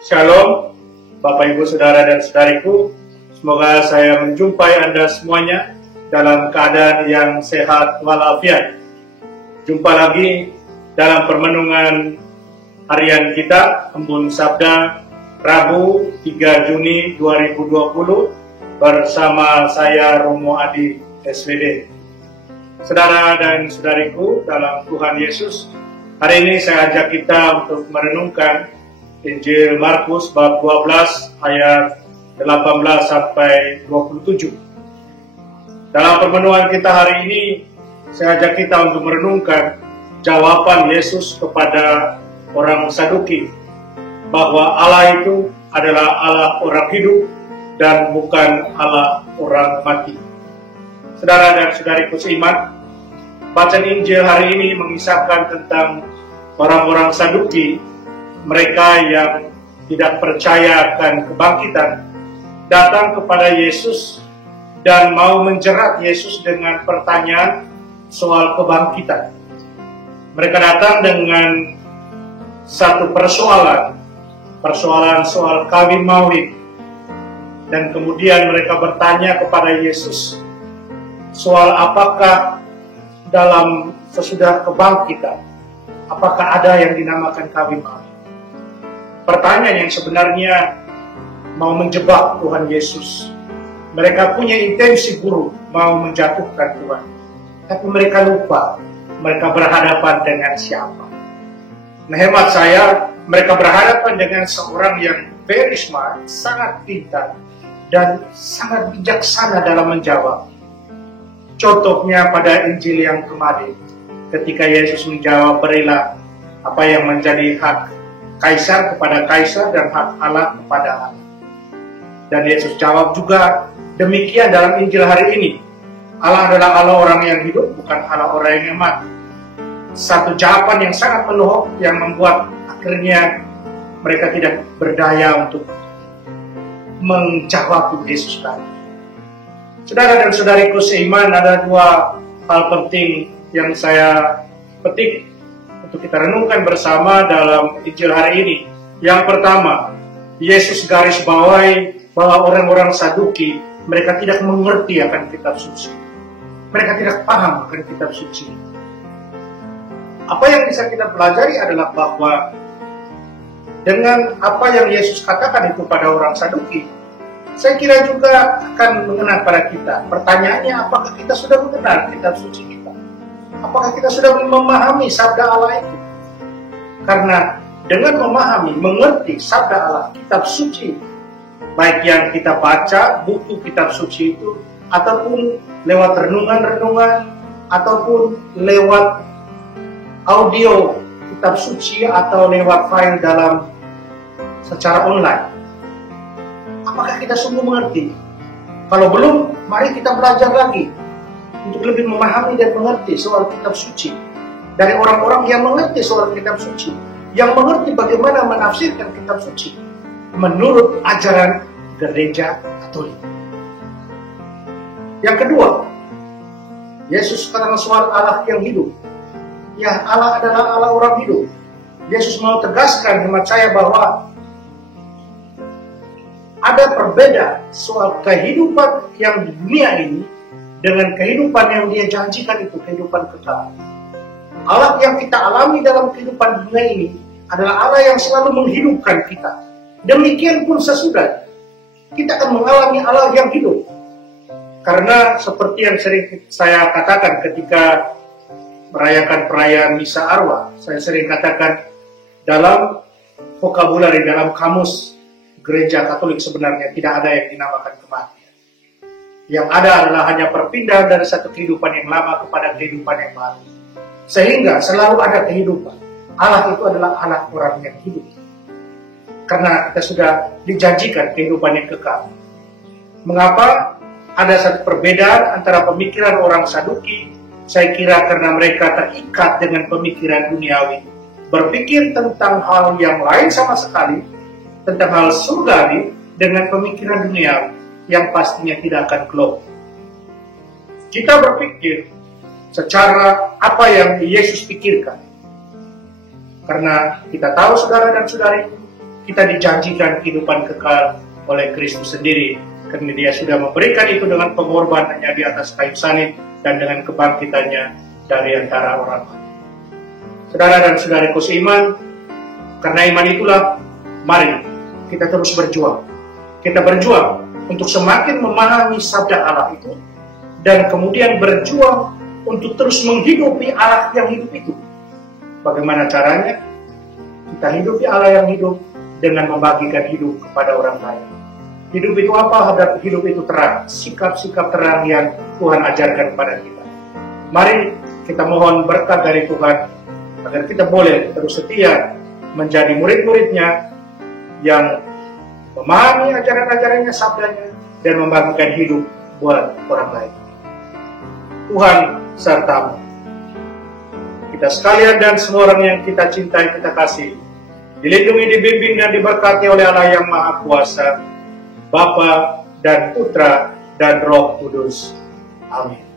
Shalom, Bapak Ibu Saudara dan Saudariku. Semoga saya menjumpai Anda semuanya dalam keadaan yang sehat walafiat. Jumpa lagi dalam permenungan harian kita, Embun Sabda, Rabu 3 Juni 2020 bersama saya Romo Adi SVD. Saudara dan saudariku dalam Tuhan Yesus, hari ini saya ajak kita untuk merenungkan Injil Markus bab 12 ayat 18 sampai 27. Dalam permenungan kita hari ini, saya ajak kita untuk merenungkan jawaban Yesus kepada orang Saduki, bahwa Allah itu adalah Allah orang hidup dan bukan Allah orang mati. Saudara dan saudariku seiman, bacaan Injil hari ini mengisahkan tentang orang-orang Saduki, mereka yang tidak percaya akan kebangkitan, datang kepada Yesus dan mau menjerat Yesus dengan pertanyaan soal kebangkitan. Mereka datang dengan satu persoalan soal kawin maulid, dan kemudian mereka bertanya kepada Yesus soal apakah dalam sesudah kebangkitan, apakah ada yang dinamakan kawin maulid. Pertanyaan yang sebenarnya mau menjebak Tuhan Yesus. Mereka punya intensi buruk, mau menjatuhkan Tuhan. Tapi mereka lupa, mereka berhadapan dengan siapa. Nah, hemat saya, mereka berhadapan dengan seorang yang very smart, sangat pintar, dan sangat bijaksana dalam menjawab. Contohnya pada Injil yang kemarin, ketika Yesus menjawab, berilah apa yang menjadi hak Kaisar kepada Kaisar dan hak Allah kepada Allah. Dan Yesus jawab juga demikian dalam Injil hari ini. Allah adalah Allah orang yang hidup, bukan Allah orang yang mati. Satu jawaban yang sangat menohok yang membuat akhirnya mereka tidak berdaya untuk menjawab Yesus tadi. Saudara dan saudariku seiman, ada dua hal penting yang saya petik untuk kita renungkan bersama dalam Injil hari ini. Yang pertama, Yesus garis bawahi bahwa orang-orang Saduki, mereka tidak mengerti akan kitab suci. Mereka tidak paham akan kitab suci. Apa yang bisa kita pelajari adalah bahwa dengan apa yang Yesus katakan itu pada orang Saduki, saya kira juga akan mengena pada kita. Pertanyaannya, apakah kita sudah mengenal kitab suci kita? Apakah kita sudah memahami sabda Allah itu? Karena dengan memahami, mengerti sabda Allah, kitab suci, baik yang kita baca, buku kitab suci itu, ataupun lewat renungan-renungan, ataupun lewat audio kitab suci, atau lewat file dalam secara online. Apakah kita sungguh mengerti? Kalau belum, mari kita belajar lagi untuk lebih memahami dan mengerti soal kitab suci dari orang-orang yang mengerti soal kitab suci, yang mengerti bagaimana menafsirkan kitab suci menurut ajaran gereja Katolik. Yang kedua, Yesus katakan soal Allah yang hidup. Ya, Allah adalah Allah orang hidup. Yesus mau tegaskan hemat saya bahwa ada perbedaan soal kehidupan yang di dunia ini dengan kehidupan yang dia janjikan itu, kehidupan kekal. Allah yang kita alami dalam kehidupan dunia ini adalah Allah yang selalu menghidupkan kita. Demikian pun sesudah, kita akan mengalami Allah yang hidup. Karena seperti yang sering saya katakan ketika merayakan perayaan Misa Arwah, saya sering katakan dalam vokabulari, dalam kamus gereja Katolik sebenarnya tidak ada yang dinamakan kematian. Yang ada adalah hanya perpindahan dari satu kehidupan yang lama kepada kehidupan yang baru. Sehingga selalu ada kehidupan. Allah itu adalah Allah orang yang hidup. Karena kita sudah dijanjikan kehidupan yang kekal. Mengapa ada satu perbedaan antara pemikiran orang Saduki? Saya kira karena mereka terikat dengan pemikiran duniawi. Berpikir tentang hal yang lain sama sekali, tentang hal surgawi dengan pemikiran duniawi yang pastinya tidak akan klop. Kita berpikir secara apa yang Yesus pikirkan. Karena kita tahu, saudara dan saudari, kita dijanjikan kehidupan kekal oleh Kristus sendiri, karena Dia sudah memberikan itu dengan pengorbanannya di atas kayu salib dan dengan kebangkitannya dari antara orang mati. Saudara dan saudariku seiman, karena iman itulah, mari kita terus berjuang. Kita berjuang untuk semakin memahami sabda Allah itu, dan kemudian berjuang untuk terus menghidupi Allah yang hidup itu. Bagaimana caranya? Kita hidupi Allah yang hidup dengan membagikan hidup kepada orang lain. Hidup itu apa? Hidup itu terang, sikap-sikap terang yang Tuhan ajarkan kepada kita. Mari kita mohon berkat dari Tuhan, agar kita boleh terus setia menjadi murid-muridnya yang memahami ajaran-ajarannya, sabdanya, dan membagikan hidup buat orang lain. Tuhan sertamu. Kita sekalian dan semua orang yang kita cintai, kita kasih, dilindungi, dibimbing, dan diberkati oleh Allah yang Maha Kuasa, Bapa dan Putra dan Roh Kudus. Amin.